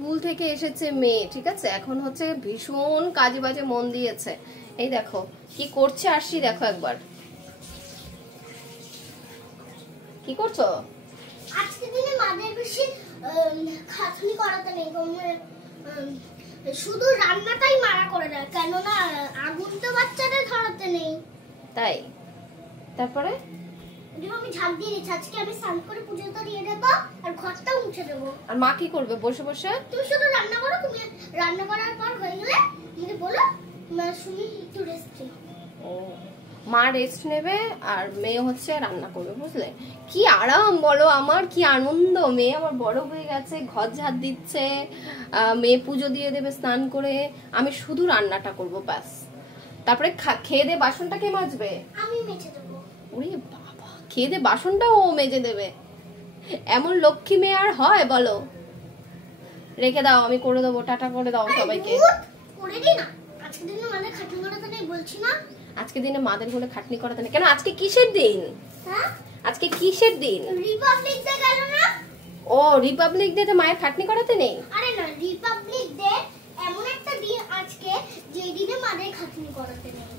School থেকে এসেছে মেয়ে, ঠিক আছে, এখন হচ্ছে ভীষণ কাজে বাজে মন দিয়েছে। এই দেখো কি করছে, আসি দেখো একবার কি করছো। আজকে দিনে মাদের বেশি খাটনি করাতে নেই, শুধু রান্নাটাই মারা করে দেয়, কেননা আগুন তো বাচ্চাদের ধরাতে নেই। তাই তারপরে আমি ঝাঁপ দিয়ে দিচ্ছি, আজকে আমি স্নান করে পুজোটা দিয়ে দেবো আর ঘরটা মুছে দেবো। আর মা কি করবে বসে বসে? তুমি শুধু রান্না করো, তুমি রান্না করার পর হয়ে গেলে আমাকে বলো, শুনি একটু রেস্ট নিই। ও, মা রেস্ট নেবে আর মেয়ে হচ্ছে রান্না করবে, বুঝলে? কি আরাম বলো, আমার কি আনন্দ। মেয়ে আবার বড় হয়ে গেছে, ঘর ঝাড় দিচ্ছে, মেয়ে পুজো দিয়ে দেবে স্নান করে, আমি শুধু রান্নাটা করব ব্যাস। তারপরে খেয়ে দে বাসনটা কে মাজবে? আমি মেজে দেবো। ওরে বাবা, খেয়ে দে বাসনটা ও মেজে দেবে? এমন লক্ষ্মী মেয়ে আর হয় বলো? রেখে দাও, আমি করে দেবো, টাটা করে দাও সবাইকে। করে দি না, আজকে দিনে মানে খাটনি করাতে নেই বলছি না। আজকে দিনে মাদের বলে খাটনি করাতে নেই কেন? আজকে কিসের দিন? হ্যাঁ, আজকে কিসের দিন? রিপাবলিক ডে গেল না? ও, রিপাবলিক ডে তে মায়ের খাটনি করাতে নেই? আরে না, রিপাবলিক ডে এমন একটা দিন আজকে যে দিনে মাদের খাটনি করাতে নেই।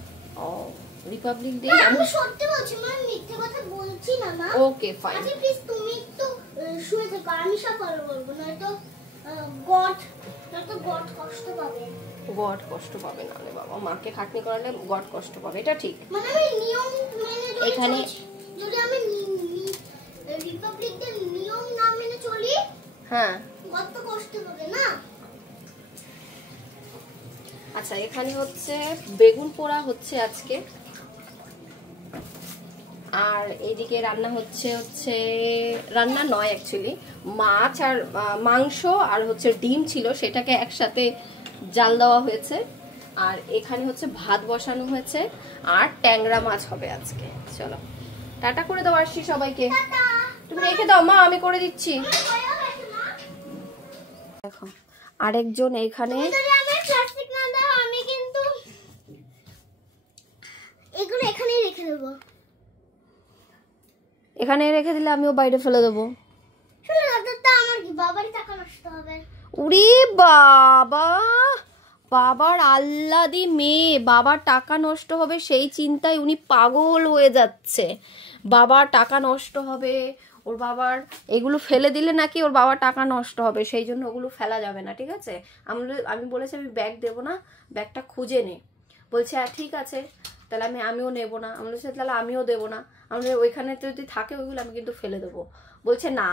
ও, রিপাবলিক ডে। আমি সত্যি বলছি, আমি মিথ্যে কথা বলছি না মা। Okay fine. আচ্ছা প্লিজ তুমি একটু শুয়ে থাকো, আমি সব ফলো করবো, নয়তো গড কষ্ট পাবে। গড কষ্ট পাবে না রে বাবা, মাকে খাটনি করালে গড কষ্ট পাবে, এটা ঠিক। মানে আমি নিয়ম মেনে এখানে যদি আমি রিপাবলিক ডে নিয়ম না মেনে চলি, হ্যাঁ গড তো কষ্ট পাবে না। আচ্ছা, এখানে হচ্ছে বেগুন পোড়া হচ্ছে আজকে, আর এইদিকে রান্না হচ্ছে রান্না নয় অ্যাকচুয়ালি, মাছ আর মাংস আর হচ্ছে ডিম ছিল, সেটাকে একসাথে জাল দেওয়া হয়েছে। আর এখানে হচ্ছে ভাত বসানো হয়েছে আর ট্যাংরা মাছ হবে আজকে। চলো টাটা করে দাও আসছি সবাইকে। তুমি রেখে দাও মা, আমি করে দিচ্ছি। দেখো আরেকজন এখানে, আমি কিন্তু এগুলো এখানেই রেখে দেবো। এখানে রেখে দিলে আমিও বাইরে ফেলে দেবো। আমার কি বাবারই টাকা নষ্ট হবে? উরি বাবা, বাবার আল্লাদি মেয়ে, বাবার টাকা নষ্ট হবে সেই চিন্তায় উনি পাগল হয়ে যাচ্ছে। বাবার টাকা নষ্ট হবে, ওর বাবার এগুলো ফেলে দিলে নাকি ওর বাবার টাকা নষ্ট হবে, সেই জন্য ওগুলো ফেলা যাবে না, ঠিক আছে? আমি বলেছি আমি ব্যাগ দেবো না, ব্যাগটা খুঁজে নে। বলছে ঠিক আছে, তাহলে আমিও নেবো না। আমি বলছি তাহলে আমিও দেবো না, আমি ওইখানে যদি থাকে ওইগুলো আমি কিন্তু ফেলে দেবো। বলছে না,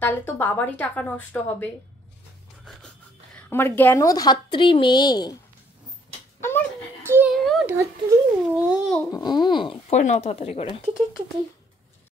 তাহলে তো বাবারই টাকা নষ্ট হবে। আমার জ্ঞান ধাত্রী মেয়ে, আমার জ্ঞান ধাত্রী মেয়ে। পড়ে নাও তাড়াতাড়ি করে। ঠিক।